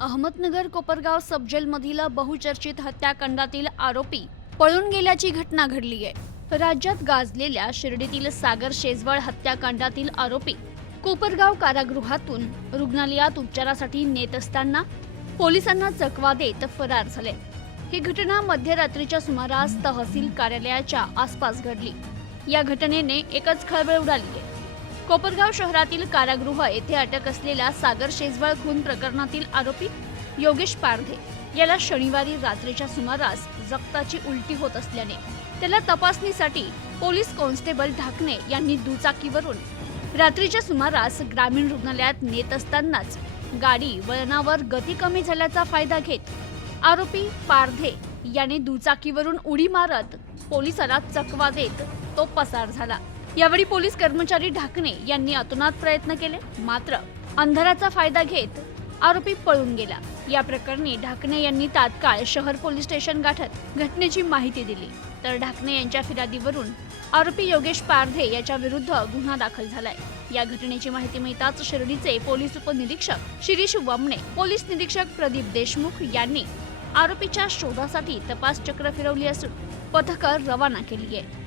अहमदनगर कोपरगाव सबजेलमधील बहुचर्चित हत्याकांडातील आरोपी पळून गेल्याची घटना घडली आहे. राज्यात गाजलेल्या शिर्डीतील सागर शेजवळ हत्याकांडातील आरोपी कोपरगाव कारागृहातून रुग्णालयात उपचारासाठी नेत असताना पोलिसांना चकवा देत फरार झाले. ही घटना मध्यरात्रीच्या सुमारास तहसील कार्यालयाच्या आसपास घडली. या घटनेने एकच खळबळ उडाली आहे. कोपरगाव शहरातील कारागृह येथे अटक असलेला सागर शेजवळ खून प्रकरणातील आरोपी योगेश पारधे याला शनिवारी रात्रीच्या सुमारास रक्ताची उलटी होत असल्याने त्याला तपासणीसाठी पोलीस कॉन्स्टेबल ढाकणे यांनी दुचाकीवरून रात्रीच्या सुमारास ग्रामीण रुग्णालयात नेत असतानाच गाडी वळणावर गती कमी झाल्याचा फायदा घेत आरोपी पारधे याने दुचाकीवरून उडी मारत पोलिसाला चकवा देत तो पसार झाला. यावेळी पोलीस कर्मचारी ढाकणे यांनी अतोनात प्रयत्न केले. मात्र अंधाराचा फायदा घेत आरोपी पळून गेला. या प्रकरणी ढाकणे यांनी तात्काळ शहर पोलीस स्टेशन गाठत घटनेची माहिती दिली. तर ढाकणे यांच्या फिर्यादीवरून आरोपी योगेश पारधे याच्या विरुद्ध गुन्हा दाखल झालाय. या घटनेची माहिती मिळताच शिर्डीचे पोलीस उपनिरीक्षक शिरीष वमणे पोलीस निरीक्षक प्रदीप देशमुख यांनी आरोपीच्या शोधासाठी तपास चक्र फिरवली असून पथकर रवाना केली आहे.